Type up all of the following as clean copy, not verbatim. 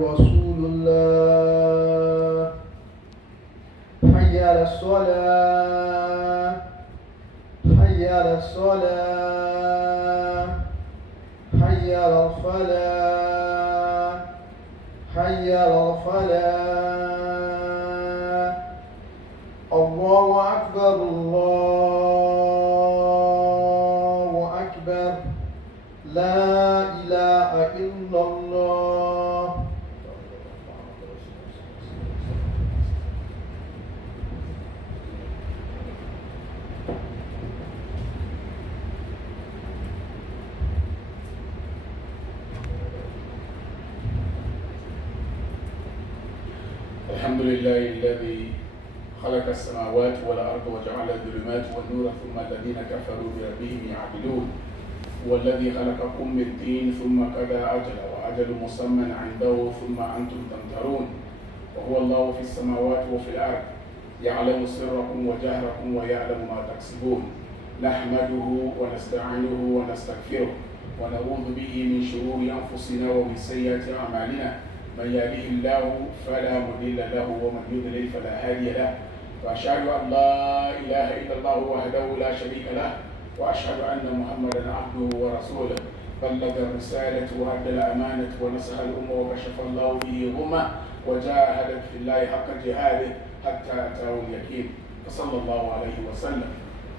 رسول الله حي على الصلاة حي على الصلاة حي على الفلاح حي على الفلاح الله أكبر الله أكبر لا إله إلا الله. الحمد لله الذي خلق السماوات والأرض وجعل الظلمات والنور ثم الذين كفروا بربهم يعدلون والذي خلقكم من طين ثم قضى أجلا وأجل مسمى عنده ثم أنتم تمترون وهو الله في السماوات وفي الأرض يعلم سركم وجهركم ويعلم ما تكسبون نحمده ونستعينه ونستغفره ونعوذ به من شرور أنفسنا ومن سيئات أعمالنا من يهده الله فلا مضل له ومن يضلل فلا هادي له وأشهد أن لا إله إلا الله وحده لا شريك له وأشهد أن محمدا عبده ورسوله بلغ الرسالة وأدى الأمانة ونصح الأمة وكشف الله به غمة وجاهد في الله حق جهاده حتى أتاه اليقين فصلى الله عليه وسلم.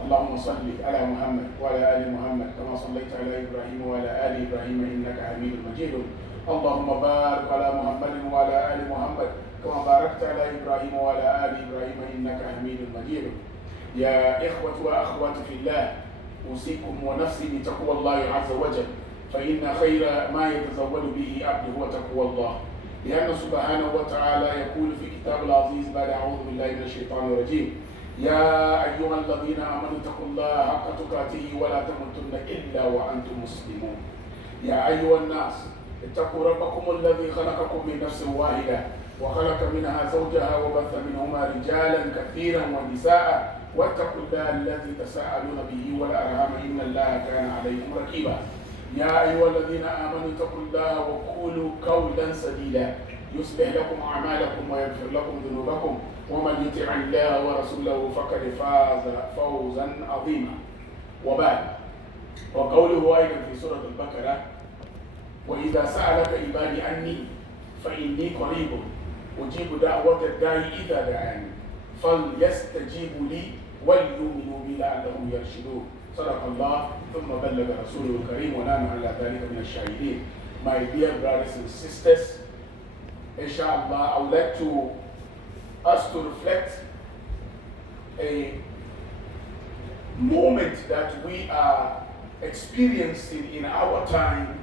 اللهم صل على محمد وعلى آل محمد كما صليت على إبراهيم وعلى آل إبراهيم إنك حميد مجيد. اللهم بارك على محمد وعلى آل محمد كما باركت على إبراهيم وعلى آل إبراهيم إنك حميد مجيد. يا إخوة وأخوات في الله أوصيكم ونفسي بتقوى الله عز وجل فإن خير ما يتزود به عبده هو تقوى الله لأن سبحانه وتعالى يقول في كتاب العزيز بعد أعوذ بالله من الشيطان الرجيم يا أيها الذين آمنوا اتقوا الله حق تقاته ولا تموتن إلا وأنتم مسلمون. يا أيها الناس اتقوا ربكم الذي خلقكم من نفس واحدة وخلق منها زوجها وبث منهما رجالا كثيرا ونساء واتقوا الله الذي تساءلون به والأرحام إن الله كان عليكم رقيبا. يا أيها الذين آمنوا اتقوا الله وقولوا قولا سديدا يصلح لكم أعمالكم ويغفر لكم ذنوبكم ومن يطع الله ورسوله فقد فاز فوزا عظيما. وبعد وقوله أيضا في سورة البقرة وإذا سألك عبادي عني فإني قريب أجيب دعوة الداعي إذا دعاني فليستجيبوا لي وليؤمنوا بي لعلهم يرشدون. صدق الله ثم بلغ رسوله الكريم ونحن على ذلك من الشاهدين. My dear brothers and sisters, inshallah, I would like us to reflect a moment that we are experiencing in our time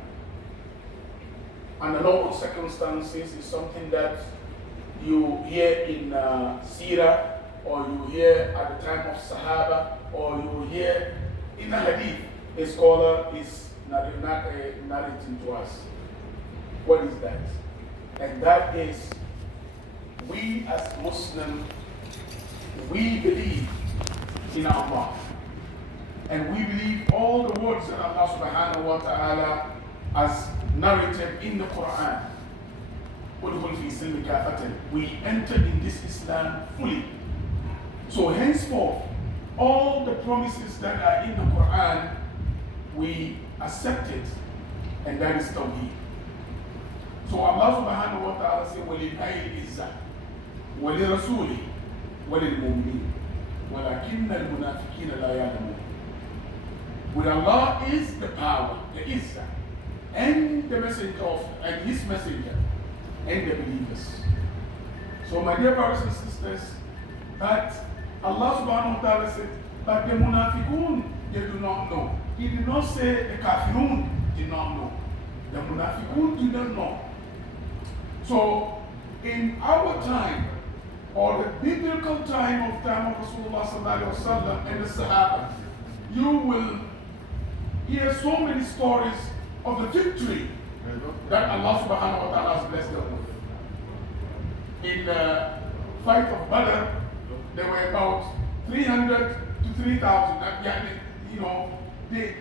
under normal circumstances is something that you hear in Sirah, or you hear at the time of Sahaba, or you hear in a hadith. A scholar is narrating to us. What is that? And that is, we as Muslims, we believe in Allah. And we believe all the words that Allah subhanahu wa ta'ala has narrated in the Quran. We entered in this Islam fully. So henceforth, all the promises that are in the Quran, we accept it, and that is Tawheed. So Allah subhanahu wa ta'ala says, وَلِلْأَيِ الْإِزَّةِ وَلِرَسُولِهِ وَلِلْمُؤْمِنِينَ وَلَكِنَّ الْمُنَافِقِينَ لَا يَعْلَمُونَ. With Allah is the power, the Izzah, and the messenger and his messenger, and the believers. So my dear brothers and sisters, that Allah subhanahu wa ta'ala said, but the munafiqun, they do not know. He did not say the kafirun did not know. The munafiqun did not know. So in our time, or the biblical time of Rasulullah sallallahu alaihi wasallam and the Sahaba, you will hear so many stories of the victory that Allah subhanahu wa ta'ala has blessed them with. In the fight of Badr, there were about 300 to 3,000. You know, the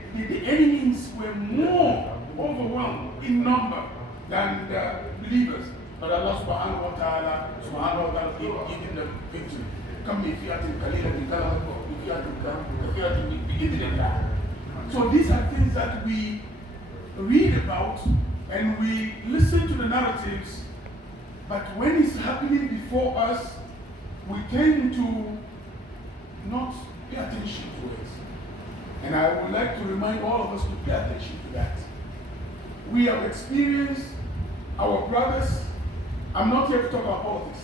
enemies were more overwhelmed in number than the believers. But Allah subhanahu wa ta'ala giving them victory. Come bi fi'atin qalilatin ghalabat bi fi'atin bi'idhnillah. So these are things that we read about and we listen to the narratives, but when it's happening before us, we tend to not pay attention to it. And I would like to remind all of us to pay attention to that. We have experienced our brothers. I'm not here to talk about politics,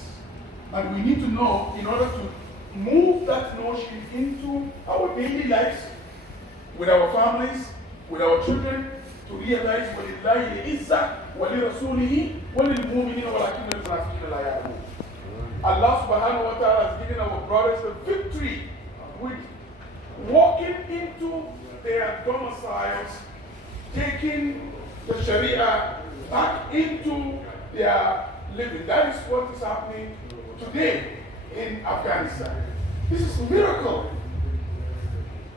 but we need to know in order to move that notion into our daily lives, with our families, with our children, to realize وَلِلَّهِ الْعِزَّةُ وَلِرَسُولِهِ وَلِلْمُؤْمِنِينَ وَلَكِنَّ الْمُنَافِقِينَ لَا يَعْلَمُونَ. Allah subhanahu wa ta'ala has given our brothers the victory with walking into their domiciles, taking the Sharia back into their living. That is what is happening today in Afghanistan. This is a miracle.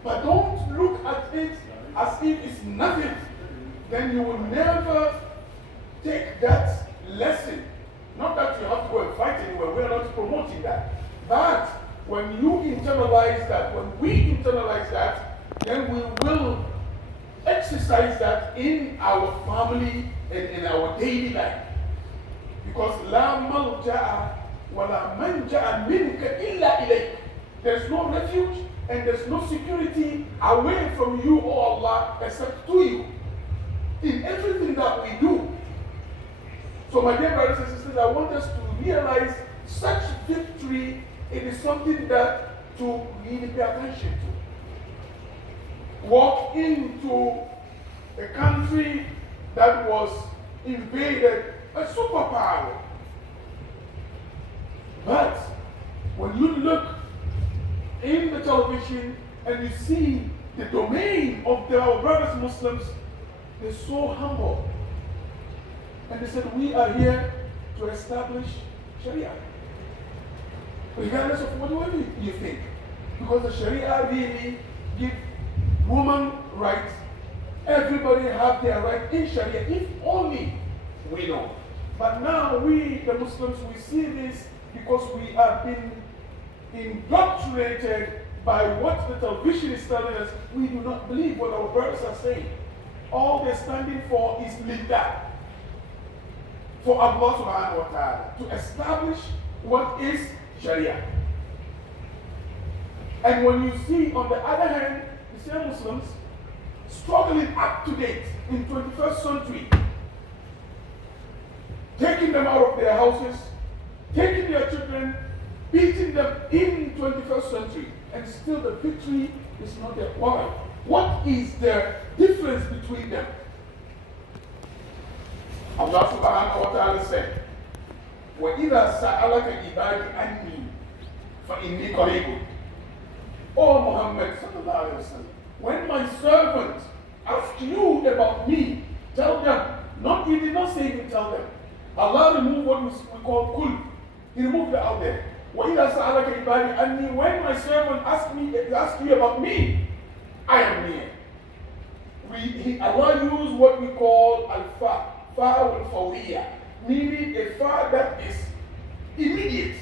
But don't look at it as if it's nothing. Then you will never take that lesson. Not that you have to go and fight anywhere, we're not promoting that. But when you internalize that, when we internalize that, then we will exercise that in our family and in our daily life. Because لا ملجأ ولا منجأ منك إلا إليك. There's no refuge and there's no security away from you, O Allah, except to you. In everything that we do. So my dear brothers and sisters, I want us to realize such victory, it is something that to really pay attention to. Walk into a country that was invaded, a superpower. But when you look in the television and you see the domain of our brothers Muslims, they're so humble. And they said, we are here to establish Sharia. Regardless of what you think. Because the Sharia really gives women rights. Everybody have their right in Sharia, if only we know. But now we, the Muslims, we see this because we are being indoctrinated by what the television is telling us. We do not believe what our brothers are saying. All they're standing for is lillah, for Allah subhanahu wa ta'ala, to establish what is Sharia. And when you see, on the other hand, the same Muslims struggling up to date in 21st century, taking them out of their houses, taking their children, beating them in 21st century, and still the victory is not there. Why? What is the difference between them? Allah subhanahu wa ta'ala said, وَإِذَا سَأَلَكَ عِبَادِ عَنِّي فَإِنِّي قَرِيبٌ. O Muhammad sallallahu alayhi wa sallam, when my servants ask you about me, tell them. Not, he did not say you tell them. Allah removed what we call kul. He removed it out there. وَإِذَا سَأَلَكَ عِبَادِ عَنِّي, when my servant ask you about me, I am near. Allah used what we call al-fa, fa al-fawiyya, meaning a fa that is immediate.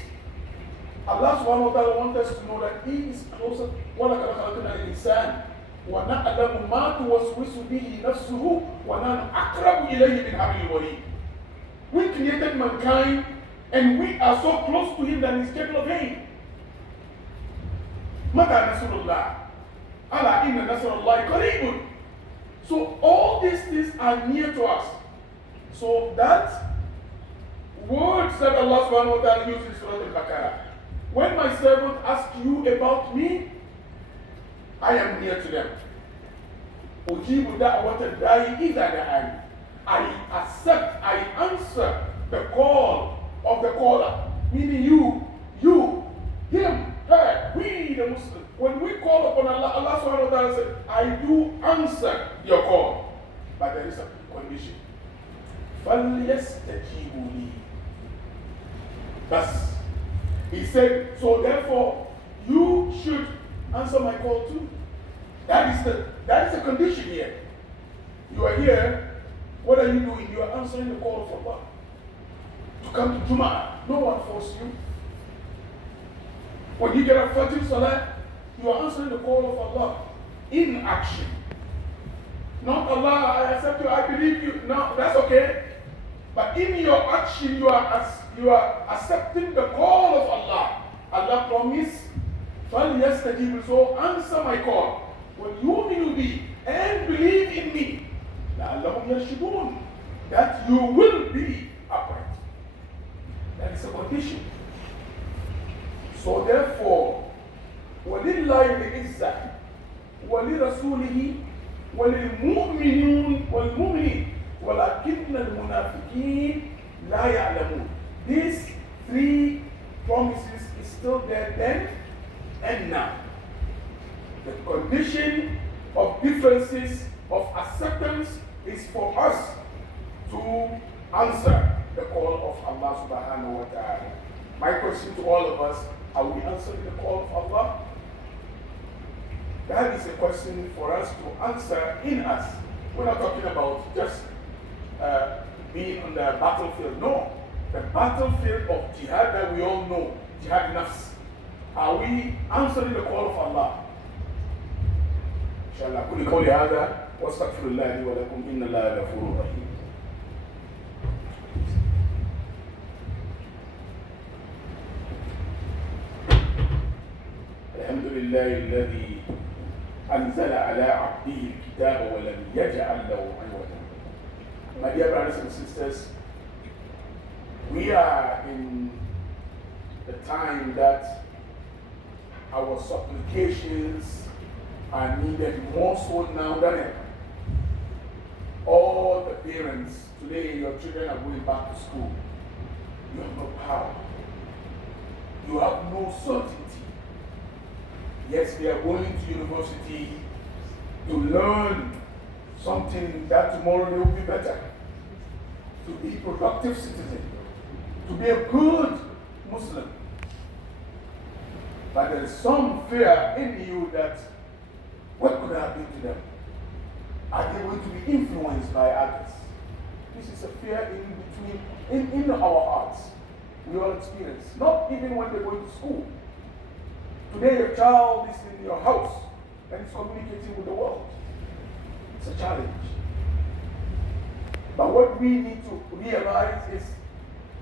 Allah subhanahu wa ta'ala wants us to know that He is closer. وَلَقَدْ خَلَقْنَا الْإِنسَانَ وَنَعْلَمُ مَا تُوَسْوِسُ بِهِ نَفْسُهُ وَنَحْنُ أَقْرَبُ إِلَيْهِ مِنْ حَبْلِ الْوَرِيدِ. We created mankind and we are so close to Him that He's capable of Him. مَتَى نَصْرُ اللَّهِ أَلَا إِنَّ نَصْرَ اللَّهِ قَرِيبٌ. So all these things are near to us. So that words that Allah subhanahu wa ta'ala uses in Surah Al-Baqarah, when my servant asks you about me, I am near to them. أُجِيبُ دَعْوَةَ الدَّاعِ إِذَا دَعَانِ. I accept, I answer the call of the caller. Meaning you, him, her, we the Muslim. When we call upon Allah, Allah subhanahu wa ta'ala said, I do answer your call. But there is a condition. فَلْيَسْتَجِيبُوا لِي. Thus, He said, so therefore, you should answer my call too. That is the condition here. You are here, what are you doing? You are answering the call of Allah. to come to Jum'ah. No one forced you. When you get a Fajr Salah, you are answering the call of Allah in action. Not Allah, I accept you, I believe you. No, that's okay. But in your action, you are accepting the call of Allah. Allah promised, فَلْيَسْتَجِيبُ, so answer my call. وَلْيُؤْمِنُوا بِي, and believe in me. لَعَلَّهُمْ يَرْشُدُونَ, that you will be upright. That is a condition. So therefore, وَلِلَّهِ الْعِزَّةُ وَلِرَسُولِهِ وَلِلْمُؤْمِنِينَ وَالْمُؤْمِنِينَ وَلَكِنَّ الْمُنَافِقِينَ لَا يَعْلَمُونَ. These three promises is still there then and now. The condition of differences of acceptance is for us to answer the call of Allah subhanahu wa ta'ala. My question to all of us, are we answering the call of Allah? That is a question for us to answer in us. We're not talking about just being on the battlefield. No. The battlefield of jihad that we all know, jihad nafs. Are we answering the call of Allah? Inshallah. قولي قولي هذا واستغفر الله لي ولكم إن الله غفور رحيم. الحمد لله الذي أنزل على عبده الكتاب ولم يجعل له عوجا. My dear brothers and sisters, we are in the time that our supplications are needed more so now than ever. All the parents, today your children are going back to school. You have no power. You have no certainty. Yes, they are going to university to learn something that tomorrow they will be better. To be a productive citizen. To be a good Muslim. But there is some fear in you that what could happen to them? Are they going to be influenced by others? This is a fear in our hearts. We all experience. Not even when they're going to school. Today your child is in your house and is communicating with the world. It's a challenge. But what we need to realize is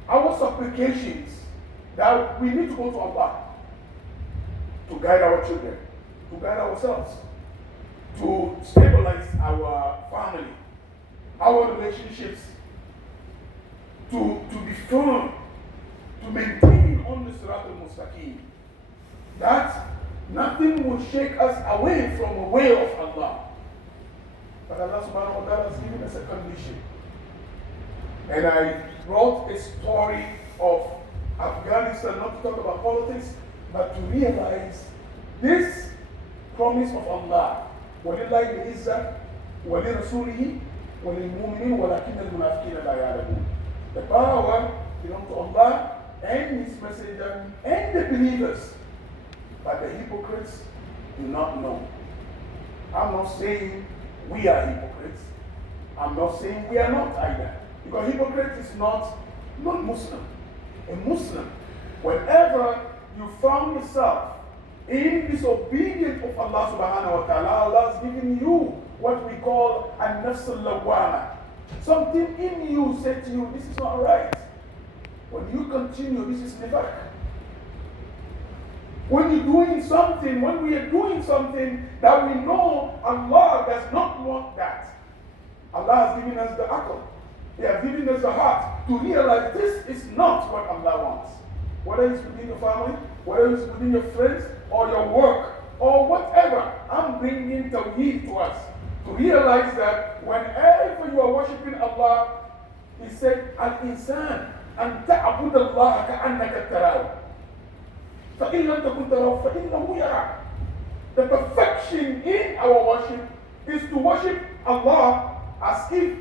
our supplications that we need to go to Allah to guide our children, to guide ourselves, to stabilize our family, our relationships, to be firm, to maintain on the Sirat al-Mustaqim. That nothing will shake us away from the way of Allah. But Allah subhanahu wa ta'ala has given us a condition. And I brought a story of Afghanistan, not to talk about politics, but to realize this promise of Allah. وَلِلَّهِ الْعِزَّةُ وَلِرَسُولِهِ وَلِلْمُؤْمِنِينَ وَلَكِنَّ الْمُنَافِقِينَ لَا يَعْلَمُونَ. The power belongs to Allah and His Messenger and the believers. But the hypocrites do not know. I'm not saying we are hypocrites. I'm not saying we are not either. Because hypocrite is not Muslim. A Muslim, whenever you found yourself in disobedience of Allah subhanahu wa ta'ala, Allah has given you what we call an-nafs al-lawwama. Something in you said to you, this is not right. When you continue, this is nifaq. When we are doing something that we know Allah does not want that. Allah has given us the aql. He has given us the heart to realize this is not what Allah wants. Whether it's within your family, whether it's within your friends, or your work, or whatever. I'm bringing tawheed to us. To realize that whenever you are worshipping Allah, He said, Al-insan, an ta'abud Allah ka'annaka tarahu. فَإِن لَمْ تَكُنْ تَرَوْا فَإِنَّهُ يَرَاكَ. The perfection in our worship is to worship Allah as if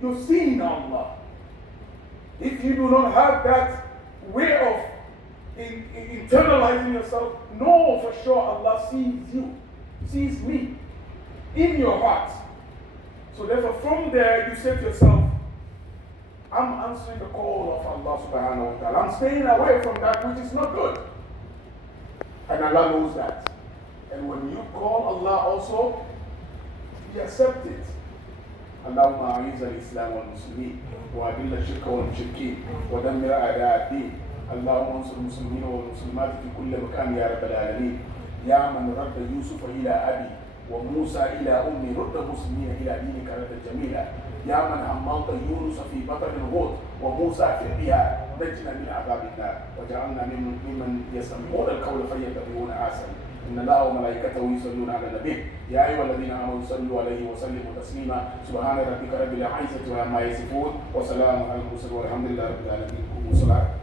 you're seeing Allah. If you do not have that way of internalizing yourself, know for sure Allah sees you, sees me in your heart. So therefore from there you say to yourself, I'm answering the call of Allah subhanahu wa ta'ala. I'm staying away from that which is not good. And Allah knows that. And when you call Allah also, He accepts it. اللهم أعز الإسلام والمسلمين وأذل الشرك والمشركين ودمر أعداء الدين اللهم انصر المسلمين والمسلمات في كل مكان يا رب العالمين يا من رد يوسف إلى أبي وموسى إلى أمي رد المسلمين إلى دينك ردا جميلا يا من حملت يونس في بطن الغوث وموسى في البحر نجنا من عذاب النار وجعلنا ممن يسمعون القول فيتبعون أحسنه إن الله وملائكته يصلون على النبي يا أيها الذين آمنوا صلوا عليه وسلموا تسليما سبحان ربك رب العزة عما يصفون وسلام على المرسلين والحمد لله رب العالمين.